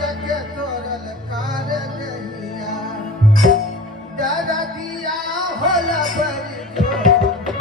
के तोरल कार गहिया दरदिया होला बरी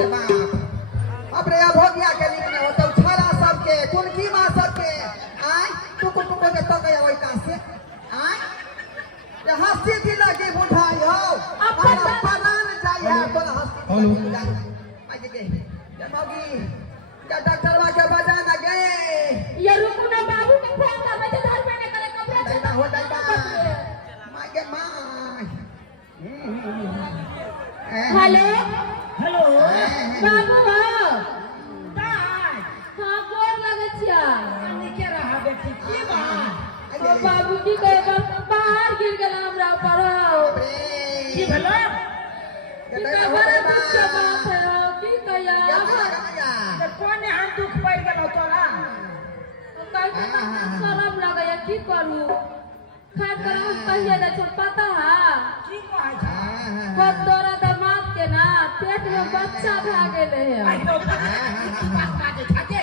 के बाप अब रे अब हो गया के लिखने हो तो छोरा सबके कुनकी मां सबके आय टुकु टुकु के तो गया वही का से आय ये हंसी दिल के बुढ़ाई हो हमरा परान जाय है तो हंसी हेलो आगे के ये मौगी या डॉक्टरवा के बजा ना गए ये रुको ना बाबू के फोन का बजे धर में करे कपड़ा दैबा हो दैबा माय के माय हेलो हेलो बाबू हो दाई हां गोर लगे छिया निके रहा बेटी की बात ओ बाबू की कहे बाहर गिर गेल हमरा ऊपर हो की भेलो की कहे बड़ा दुख के बात है की कहिया तो कोने हम दुख पड़ गेलो तोरा कहे शरम लगे की करू खैर करू कहिए ना छोड़ पता है की कहै छै खुद तोरा दामाद के ना पेट में बच्चा भा गेले है आइयो बात बाजे छके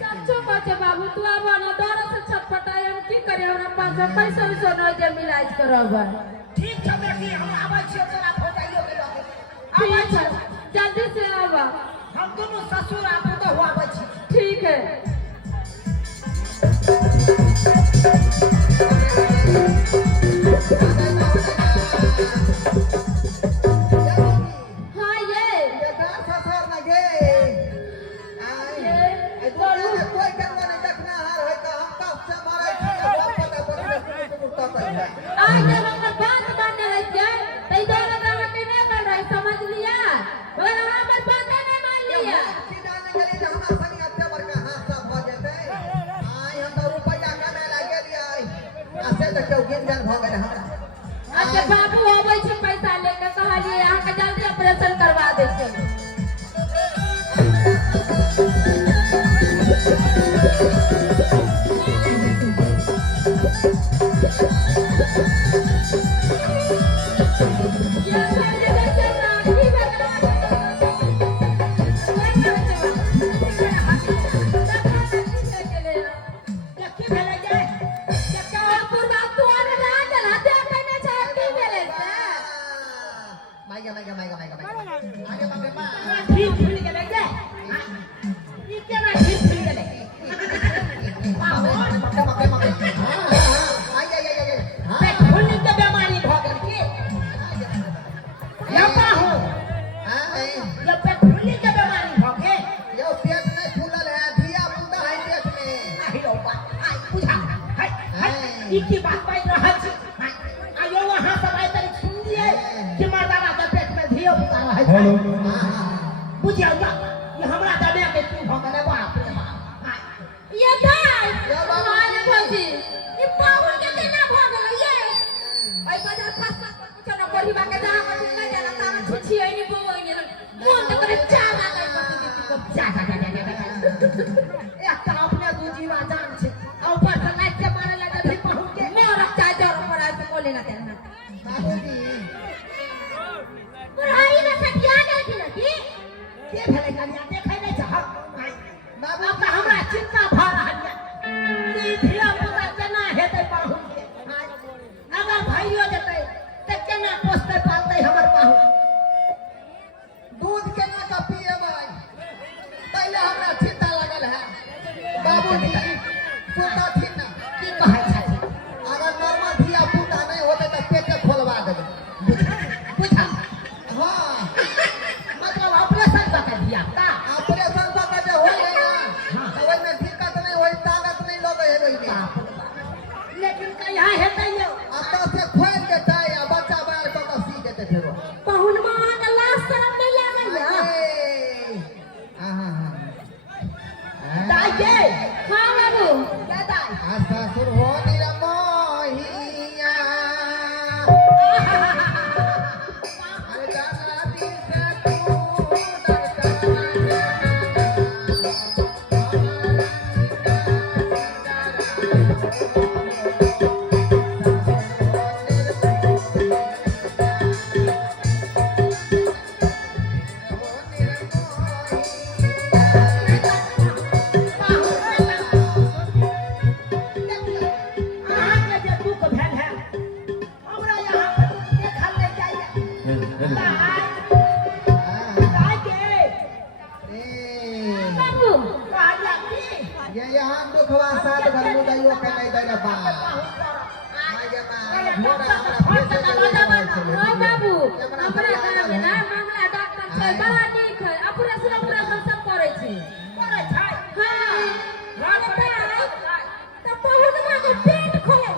सच्चो बच्चे बाबू तू अब ना डर से छटपटाई हम की करे हमरा पास पैसा भी सोना जे इलाज करब ठीक छै बेटी हम आबै छियै तोरा खोजाइयो के लगे आबै ठीक छै है जल्दी से आवा हम दोनों ससुर आ पुतहु आबै छी ठीक है हाँ ये ससुर ना गे ये कोई करवा नहीं देखना हार होय तो हम कब से मारे आज जब हमर बात मानने लग गए तो इधर उधर के नहीं कर रहे समझ लिया मगर हमर बात नहीं मान लिया जाने के लिए हमरा संग अच्छा बड़का हाथ सब भ जेते आई हम तो रुपया कमाए लागे लिया ऐसे तो क्यों गिन जान भ गेल हमरा अच्छा बाबू आबै छै पैसा लेके कहलिए अहाँ के जल्दी ऑपरेशन करवा दै छै ये पहले देखे ना की बता की भेलै जे आगे बाबे मां ठीक खुल गेलै जे ई केना ठीक खुल गेलै पेट फूलने के बीमारी भ गेल की या बाहु ये पेट फूलने के बीमारी भ गेल आहिरो बात आई बुझा हाय ई की बात बाज रहल छी आयो वहां सब आइ तक सुन लिये कि मर्दाना के पेट में धियो पुता रहै छै बुझियौ जा ये हमरा दबे के तू भ गेलै बाप रे बाप ये दाई आज भौजी ई पाहुन के केना भ गेलै ये ओइ बाजार पास कुछ न कोही बाके जा कर ले जाना तारा छुछी आइनी बोइनी मोन त करे चाला कर जा एकटा अपने दू जीवा जान छै आ ऊपर से लाइट के मारे लगे भी पहुंच के मोर चाय जर पर आज बोले ना तेना बाबूजी पढ़ाई में सटिया गई थी लगी के भेलै कन्या देखै नै चाह बाबू अब हमरा चिंता भ रहल है ई धिया पुता केना हेतै पाहुन के अगर भाइयो जेतै त केना पोसतै पालतै हमर पाहुन दूध केना का पिएबै पहले हमरा चिंता लगल है बाबूजी सुनता थी ना की कहै छथि अगर नॉर्मल धिया पुता नहीं होते तो पेटे खोलवा देबै बुझा हाँ मतलब ऑपरेशन क के धिया पुता ऑपरेशन तो जे हो गए ना तो ओइ में दिक्कत नहीं होई ताकत नहीं लगे है ओइ में बाप रे बाप लेकिन कहिया हेतै यौ अब तो से खोल देतै आ बच्चा बाहर तो सी देतै फेरो पाहुन मान लाश शरम नहीं लागल या हां हां दाई के हां बाबू दाई ये यहाँ दुखवा साथ घर में गयो के नहीं दे बा ओ बाबू हमरा गांव में ना मंगला डॉक्टर छै बड़ा नीक है ऑपरेशन सब करे छै हां तो बहुत के पेट खोले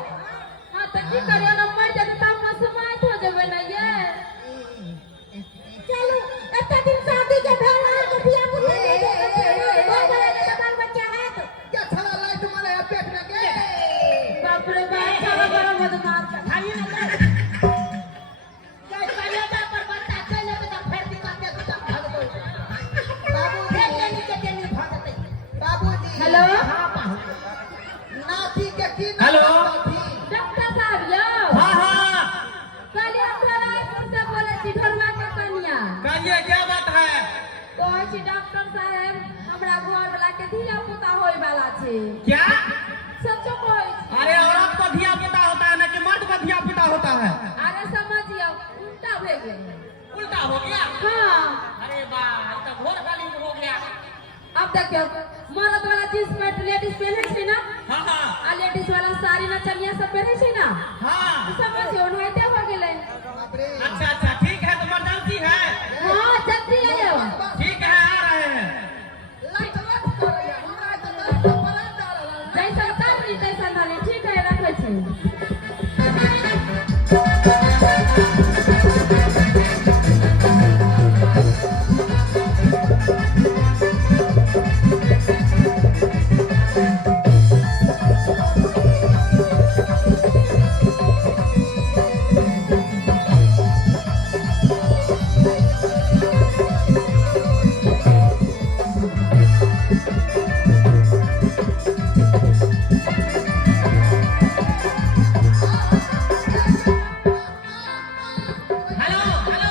हां तो की करे ना मर जाते त हम समाज हो जेबे ना ये चलो एते दिन शादी के भेल ना के बियाह पुत्र बाल बच्चा है तो क्या छला लाइट मारे पेट में के बाप रे बाप सारा बड़ा बदमाश खाई ना ले कलेजा पर बच्चा चले तो फिर दिक्कत दे तो भाग दो बाबूजी के देनी भागते बाबूजी हेलो हां बाबू नाती के की हेलो। डॉक्टर साहब यो हाँ हाँ कल हमरा रायपुर से बोले छी ढोलवा के कन्या कहिए क्या बात है? कहै छी डॉक्टर साहब हमरा घर वाला के धिया पुता होय वाला छै क्या? सच्चो कहै छी अरे औरत को धिया पुता होता है ना कि मर्द को धिया पुता होता है? अरे समझियो उल्टा हो गया उल्टा हो गया? हां अरे वाह ये तो घोर कालिंग हो गया। अब देखियो मर्द वाला जींस पैंट लेडीज पहने छै ना हाँ हाँ आ लेडीज वाला साड़ी ना चनिया सब पहने छै ना हाँ समझियो नहाइते हो गेलै बाप रे अच्छा अच्छा ठीक है तो इमरजेंसी है। हां जल्दी आइयो ठीक है आ रहे हैं। लट लट करे हमरा तो दस परा डाल जैसा कामनी तैसा नाली ठीक है रखै छी हेलो हेलो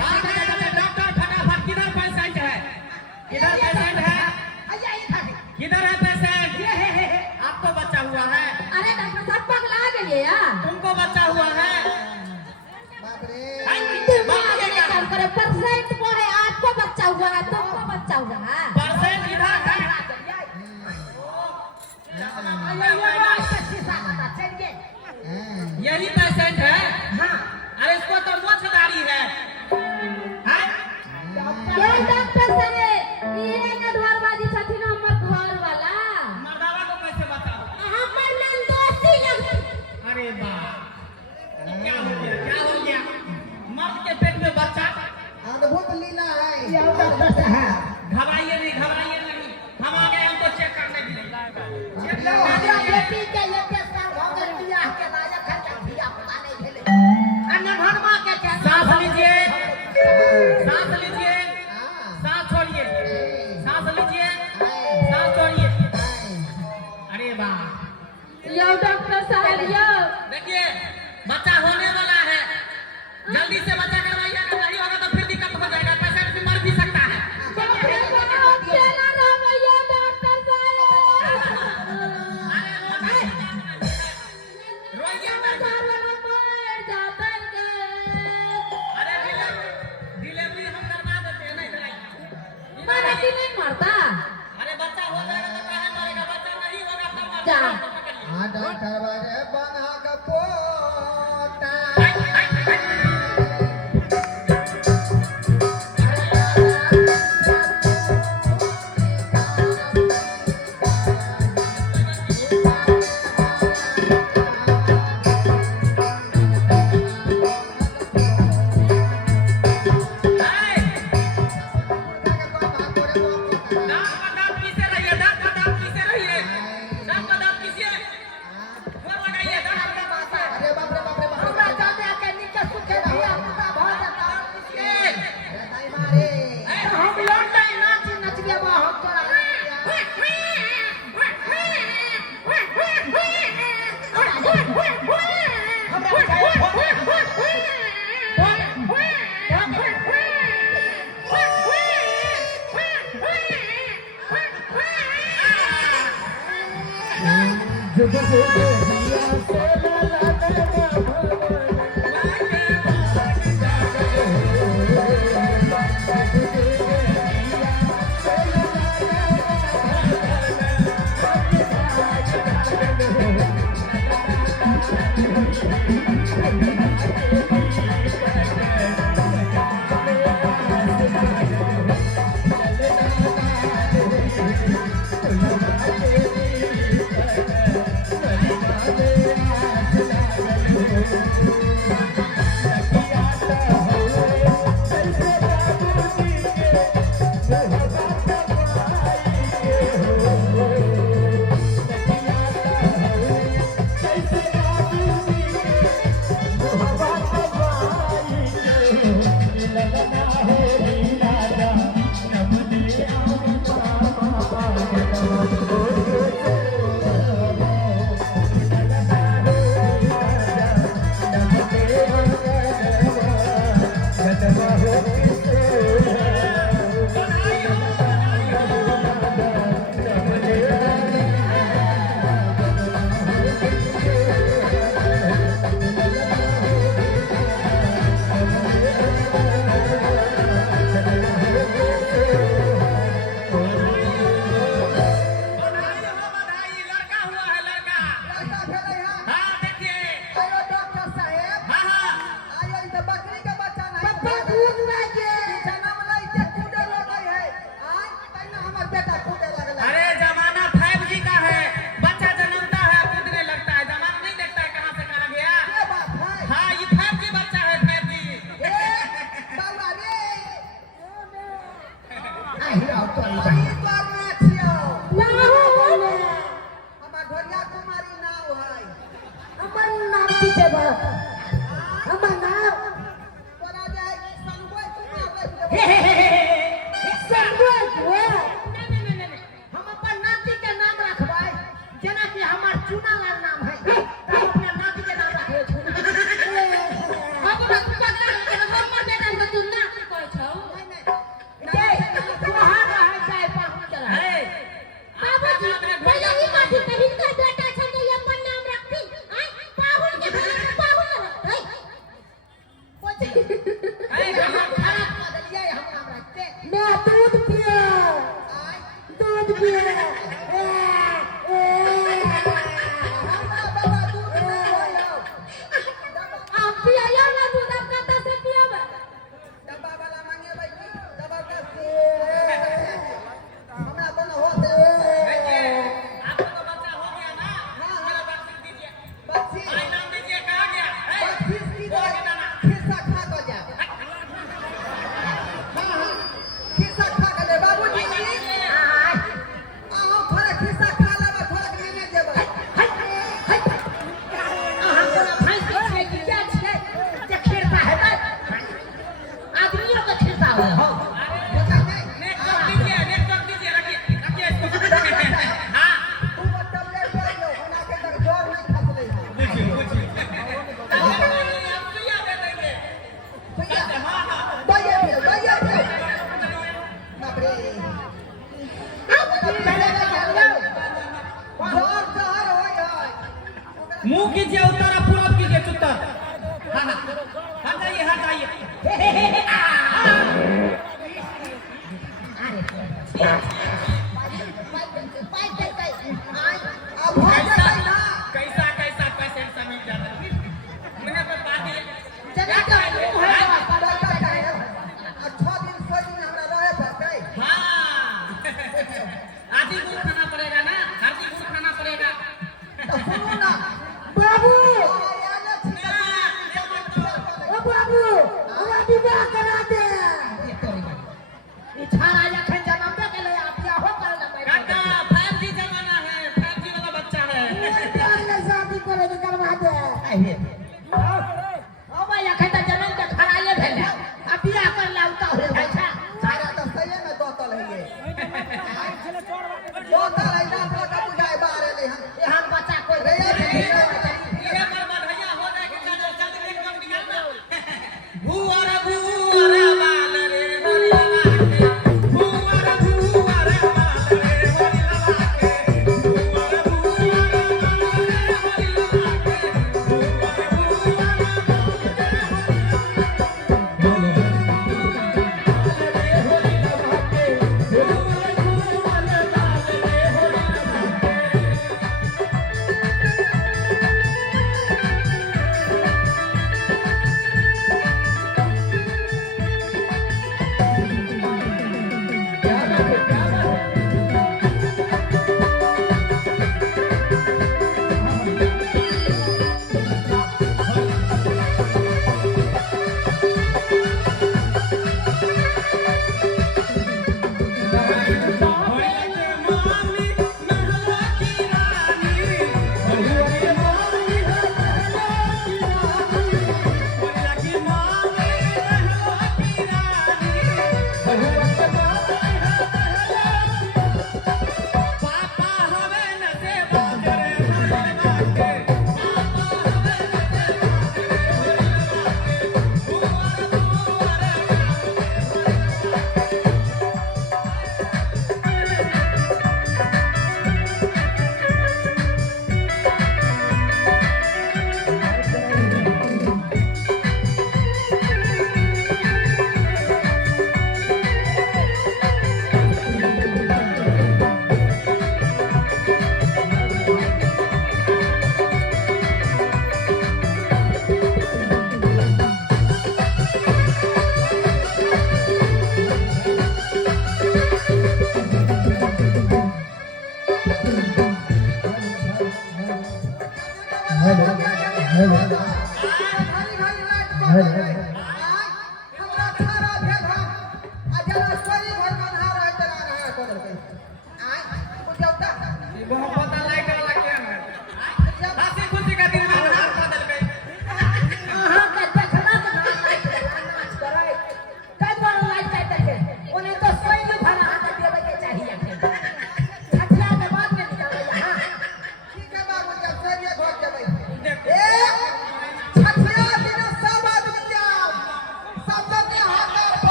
हाँ अरे डॉक्टर फटाफट किधर पेशेंट है? किधर पेशेंट है? आइए इधर किधर है पेशेंट? आपको बच्चा हुआ है? अरे डॉक्टर साहब पगला गेलिए या तुमको बच्चा हुआ है? बाप रे दिमाग नहीं काम करे परसेंट को है आपको बच्चा हुआ है तुमको बच्चा हुआ है पेशेंट इधर है? यही पेशेंट है? अरे इसको तो मोछदारी है। हैं? ये डॉक्टर साहब ये ना ढोलबाजी छथिन हमर घर वाला मर्दावा को कैसे बताओ? हमर नाम दोस्ती लग अरे वाह क्या हो गया? क्या हो गया? मर्द के पेट में बच्चा? अद्भुत लीला है ये डॉक्टर साहब घबराइए नहीं हम आ गए हमको चेक करने के लिए। चेक लो करने के हमरा लिए। बेटी के एक साल हो गए बियाह के लायक है तक धिया पुता नहीं भेले अन्य भगवा के सांस लीजिए सांस लीजिए हां सांस छोड़िए सांस लीजिए सांस छोड़िए। अरे वाह यो डॉक्टर साहब यो देखिए बच्चा होने वाला है। जल्दी से बच्चा करवाइए अगर नहीं होगा तो फिर दिक्कत हो जाएगा। पेशेंट भी मर भी सकता है। चला ना भैया डॉक्टर साहब रोइए मर जाता है अरे डिलीवरी हम करवा देते हैं नहीं डराइए। मारा कि नहीं मरता अरे बच्चा हो जाएगा तो काहे मरेगा? बच्चा नहीं होगा तो मर जा। जाएगा। तो पकड़िए। हां डॉक्टर बारे बंगा का पोता अरे बाप रे बाप रे बाप हमरा रे जाने के नीचे सुखे धिया पुता भ जाता दाई मारे हम लोग नहीं नाची नचबे बा हम तोरा हमरा चाहे Hey! देबो हमर नाम तोरा जाय संगोय तू हे संगोय हम अपन नाती के नाम रखबै जेना कि हमर चुना लाल नाम है हम अपना नाती के नाम रखबै चुना अब ना तू पकड़ के हमर बेटा के तू ना कहै छौ जे तुहार रहे चाहे पाहुन चला बाबूजी पहले ही बात पे हिनकर बेटा छै तो अपन नाम रखती आय पाहुन के पाहुन रखतै हम खराब कर देलिए हम नाम रखते मैं दूध पिए दूध पिए आप पिया ना दूध आप कत से पियब डब्बा वाला मांगे भाई जबरदस्ती हमरा बन हो दे आपको तो बच्चा हो गया ना मेरा बच्चा दीजिए बच्ची भाई नाम दीजिए कहाँ गया बच्ची की खिस्सा खा कर जा खिस्सा खा कर ले बाबूजी आओ थोड़ा खिस्सा खा लेबा थोड़ा लेने जेबा अहाँ कोनो भैंस छै कि क्या छै जे खेलता है आदमियों का खेलता हो नेक टॉक दीजिए रखिए इसको हाँ तू टैबलेट ले लो बना के तक जोर नहीं खसले पूछिए आप सुइया दे देंगे भैया बाप रे जोर जहर होय है मुंह कीजिए उतारा पूरा कीजिए चुत्तर हाँ हटाइए अब हो गई ना कैसा पेशेंट मिल जाता है मैंने बता दिया जना का है अच्छा दिन कोई दिन हमरा रहे पड़तै हाँ आदि गुड़ खाना पड़ेगा ना हल्दी गुड़ खाना पड़ेगा तो सुनो ना बाबू आयाने छी ओ बाबू हमरा विवाह करा दे ई छाड़ा जखन जन्म दे गेलै आप क्या हो कर ले काका 5G जमाना है 5G वाला बच्चा है पहले शादी करे के करवा दे आइए ओ भाई अखन त जन्म के खड़ाए भेल अब बियाह कर ला उता हो भाई छा सारा तो सही में दोतल है ये दोतल है ना तो का बुझाए बारे ले हम एहन बच्चा कोई रे रे ये ये पर बढ़िया हो जाए कि जल्दी एकदम निकालना भूअर बाल रे होरिया के भूअर बाल रे होरिया के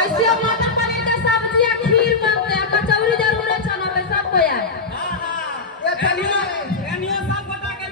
कैसे मटर